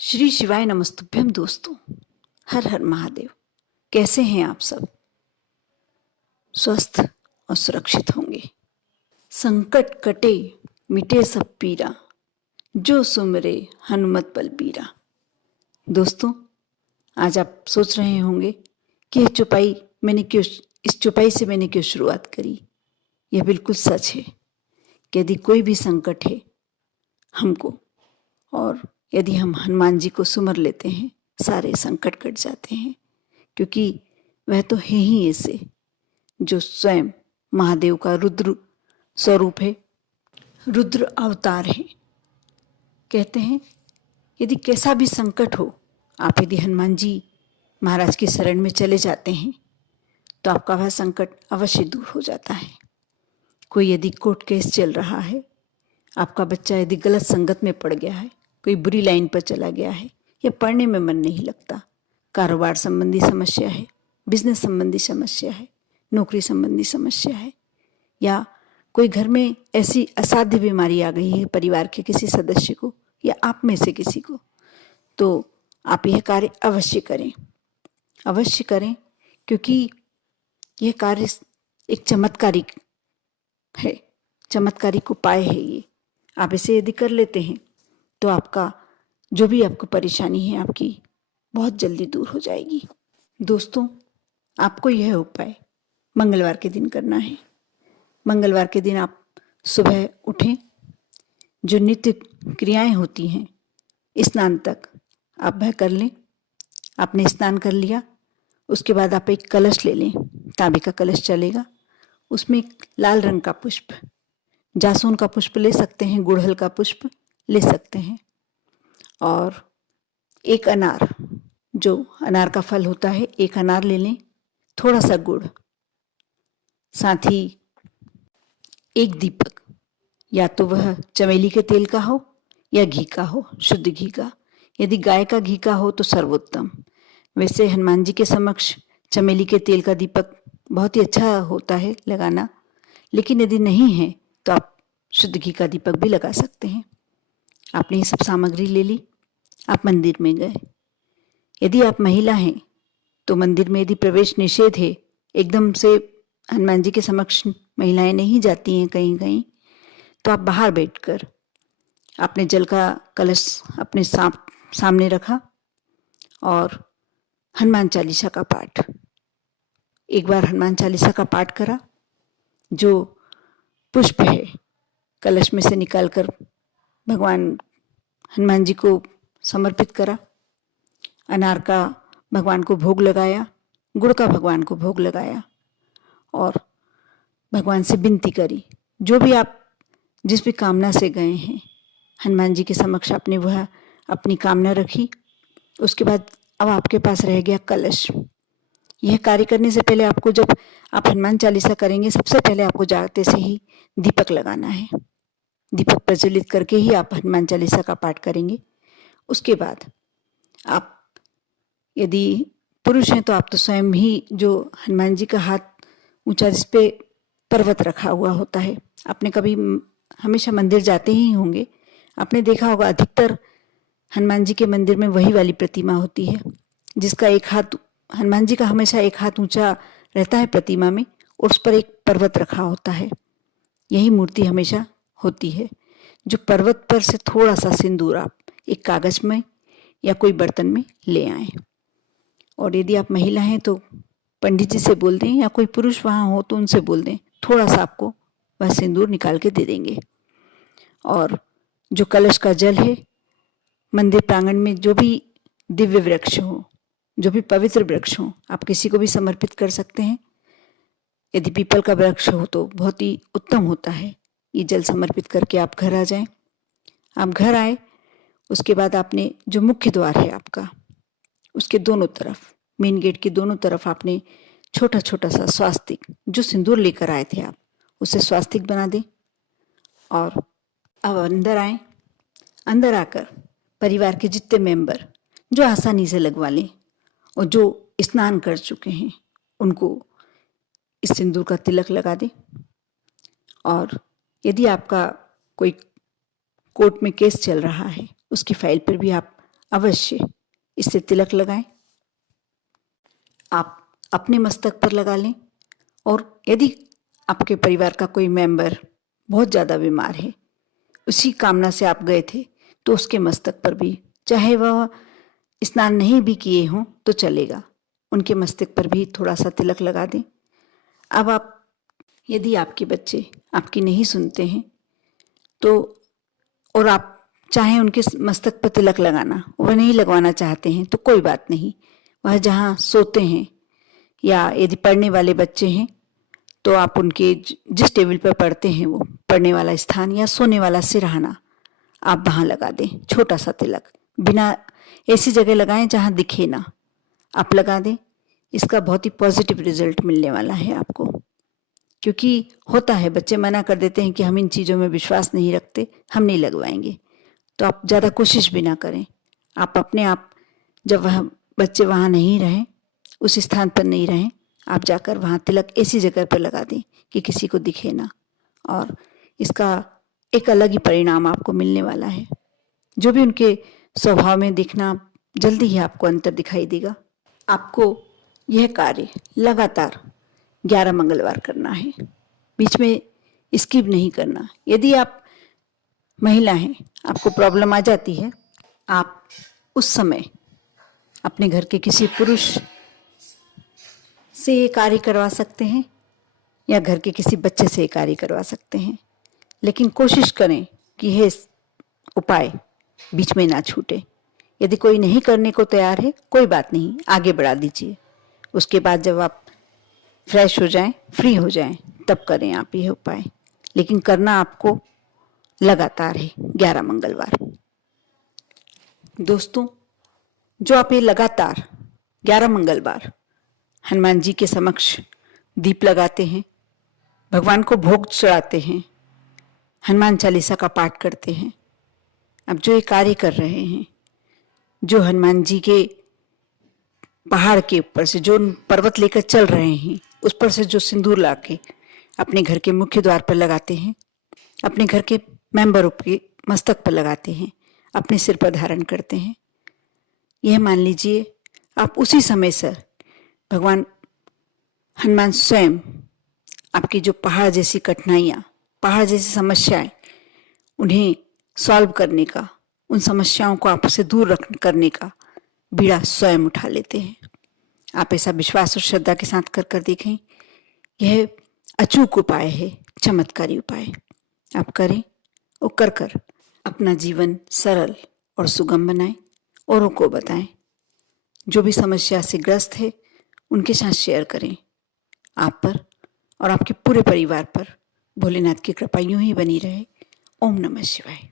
श्री शिवाय नमस्तुभ्यम दोस्तों। हर हर महादेव। कैसे हैं आप सब? स्वस्थ और सुरक्षित होंगे। संकट कटे मिटे सब पीरा, जो सुमरे हनुमत बलबीरा। दोस्तों, आज आप सोच रहे होंगे कि इस चौपाई से मैंने क्यों शुरुआत करी। यह बिल्कुल सच है कि यदि कोई भी संकट है हमको, और यदि हम हनुमान जी को सुमर लेते हैं, सारे संकट कट जाते हैं, क्योंकि वह तो है ही ऐसे जो स्वयं महादेव का रुद्र स्वरूप है, रुद्र अवतार है। कहते हैं यदि कैसा भी संकट हो, आप यदि हनुमान जी महाराज की शरण में चले जाते हैं तो आपका वह संकट अवश्य दूर हो जाता है। कोई यदि कोर्ट केस चल रहा है, आपका बच्चा यदि गलत संगत में पड़ गया है, कोई बुरी लाइन पर चला गया है, या पढ़ने में मन नहीं लगता, कारोबार संबंधी समस्या है, बिजनेस संबंधी समस्या है, नौकरी संबंधी समस्या है, या कोई घर में ऐसी असाध्य बीमारी आ गई है परिवार के किसी सदस्य को या आप में से किसी को, तो आप यह कार्य अवश्य करें, क्योंकि यह कार्य एक चमत्कारिक है, चमत्कारिक उपाय है। ये आप इसे यदि कर लेते हैं तो आपका जो भी आपको परेशानी है आपकी बहुत जल्दी दूर हो जाएगी। दोस्तों, आपको यह उपाय मंगलवार के दिन करना है। मंगलवार के दिन आप सुबह उठें, जो नित्य क्रियाएं होती हैं स्नान तक आप वह कर लें। आपने स्नान कर लिया, उसके बाद आप एक कलश ले लें, तांबे का कलश चलेगा, उसमें एक लाल रंग का पुष्प, जासून का पुष्प ले सकते हैं, गुड़हल का पुष्प ले सकते हैं, और एक अनार, जो अनार का फल होता है, एक अनार ले लें, थोड़ा सा गुड़, साथ ही एक दीपक, या तो वह चमेली के तेल का हो या घी का हो, शुद्ध घी का। यदि गाय का घी का हो तो सर्वोत्तम। वैसे हनुमान जी के समक्ष चमेली के तेल का दीपक बहुत ही अच्छा होता है लगाना, लेकिन यदि नहीं है तो आप शुद्ध घी का दीपक भी लगा सकते हैं। आपने ये सब सामग्री ले ली, आप मंदिर में गए। यदि आप महिला हैं तो मंदिर में यदि प्रवेश निषेध है, एकदम से हनुमान जी के समक्ष महिलाएं नहीं जाती हैं कहीं कहीं, तो आप बाहर बैठकर आपने जल का कलश अपने सामने रखा और हनुमान चालीसा का पाठ, एक बार हनुमान चालीसा का पाठ करा, जो पुष्प है कलश में से निकालकर भगवान हनुमान जी को समर्पित करा, अनार का भगवान को भोग लगाया, गुड़ का भगवान को भोग लगाया, और भगवान से विनती करी। जो भी आप जिस भी कामना से गए हैं हनुमान जी के समक्ष आपने वह अपनी कामना रखी। उसके बाद अब आपके पास रह गया कलश। यह कार्य करने से पहले आपको, जब आप हनुमान चालीसा करेंगे, सबसे पहले आपको जाते से ही दीपक लगाना है। दीपक प्रज्वलित करके ही आप हनुमान चालीसा का पाठ करेंगे। उसके बाद आप यदि पुरुष हैं तो आप तो स्वयं ही, जो हनुमान जी का हाथ ऊंचा जिस पे पर्वत रखा हुआ होता है, आपने कभी हमेशा मंदिर जाते ही होंगे, आपने देखा होगा अधिकतर हनुमान जी के मंदिर में वही वाली प्रतिमा होती है, जिसका एक हाथ, हनुमान जी का हमेशा एक हाथ ऊंचा रहता है प्रतिमा में, और उस पर एक पर्वत रखा होता है। यही मूर्ति हमेशा होती है। जो पर्वत पर से थोड़ा सा सिंदूर आप एक कागज में या कोई बर्तन में ले आए, और यदि आप महिला हैं तो पंडित जी से बोल दें, या कोई पुरुष वहाँ हो तो उनसे बोल दें, थोड़ा सा आपको वह सिंदूर निकाल के दे देंगे। और जो कलश का जल है, मंदिर प्रांगण में जो भी दिव्य वृक्ष हो, जो भी पवित्र वृक्ष हो, आप किसी को भी समर्पित कर सकते हैं। यदि पीपल का वृक्ष हो तो बहुत ही उत्तम होता है। ये जल समर्पित करके आप घर आ जाएं। आप घर आए, उसके बाद आपने जो मुख्य द्वार है आपका, उसके दोनों तरफ, मेन गेट के दोनों तरफ आपने छोटा छोटा सा स्वास्तिक, जो सिंदूर लेकर आए थे आप, उसे स्वास्तिक बना दें। और अब अंदर आए। अंदर आकर परिवार के जितने मेंबर जो आसानी से लगवा लें और जो स्नान कर चुके हैं उनको इस सिंदूर का तिलक लगा दें। और यदि आपका कोई कोर्ट में केस चल रहा है, उसकी फाइल पर भी आप अवश्य इससे तिलक लगाएं। आप अपने मस्तक पर लगा लें, और यदि आपके परिवार का कोई मेंबर बहुत ज़्यादा बीमार है, उसी कामना से आप गए थे, तो उसके मस्तक पर भी, चाहे वह स्नान नहीं भी किए हों तो चलेगा, उनके मस्तक पर भी थोड़ा सा तिलक लगा दें। अब आप, यदि आपके बच्चे आपकी नहीं सुनते हैं तो, और आप चाहें उनके मस्तक पर तिलक लगाना, वह नहीं लगवाना चाहते हैं, तो कोई बात नहीं। वह जहाँ सोते हैं, या यदि पढ़ने वाले बच्चे हैं तो आप उनके जिस टेबल पर पढ़ते हैं, वो पढ़ने वाला स्थान या सोने वाला सिरहाना, आप वहाँ लगा दें छोटा सा तिलक। बिना, ऐसी जगह लगाएं जहाँ दिखे ना, आप लगा दें। इसका बहुत ही पॉजिटिव रिजल्ट मिलने वाला है आपको। क्योंकि होता है, बच्चे मना कर देते हैं कि हम इन चीज़ों में विश्वास नहीं रखते, हम नहीं लगवाएंगे। तो आप ज़्यादा कोशिश भी ना करें। आप अपने आप, जब वह बच्चे वहाँ नहीं रहें, उस स्थान पर नहीं रहें, आप जाकर वहाँ तिलक ऐसी जगह पर लगा दें कि किसी को दिखे ना, और इसका एक अलग ही परिणाम आपको मिलने वाला है। जो भी उनके स्वभाव में दिखना, जल्दी ही आपको अंतर दिखाई देगा। आपको यह कार्य लगातार 11 मंगलवार करना है, बीच में स्किप नहीं करना। यदि आप महिला हैं, आपको प्रॉब्लम आ जाती है, आप उस समय अपने घर के किसी पुरुष से ये कार्य करवा सकते हैं, या घर के किसी बच्चे से ये कार्य करवा सकते हैं। लेकिन कोशिश करें कि यह उपाय बीच में ना छूटे। यदि कोई नहीं करने को तैयार है, कोई बात नहीं, आगे बढ़ा दीजिए। उसके बाद जब आप फ्रेश हो जाएं, फ्री हो जाएं, तब करें आप यह उपाय। लेकिन करना आपको लगातार है 11 मंगलवार। दोस्तों, जो आप ये लगातार 11 मंगलवार हनुमान जी के समक्ष दीप लगाते हैं, भगवान को भोग चढ़ाते हैं, हनुमान चालीसा का पाठ करते हैं, अब जो ये कार्य कर रहे हैं, जो हनुमान जी के पहाड़ के ऊपर से जो पर्वत लेकर चल रहे हैं, उस पर से जो सिंदूर लाके अपने घर के मुख्य द्वार पर लगाते हैं, अपने घर के मेंबरों के मस्तक पर लगाते हैं, अपने सिर पर धारण करते हैं, यह मान लीजिए आप उसी समय से भगवान हनुमान स्वयं आपकी जो पहाड़ जैसी कठिनाइयाँ, पहाड़ जैसी समस्याएं, उन्हें सॉल्व करने का, उन समस्याओं को आपसे दूर करने का बीड़ा स्वयं उठा लेते हैं। आप ऐसा विश्वास और श्रद्धा के साथ कर देखें। यह अचूक उपाय है, चमत्कारी उपाय। आप करें और कर अपना जीवन सरल और सुगम बनाएं, औरों को बताएं। जो भी समस्या से ग्रस्त है, उनके साथ शेयर करें। आप पर और आपके पूरे परिवार पर भोलेनाथ की कृपा यूं ही बनी रहे। ओम नमः शिवाय।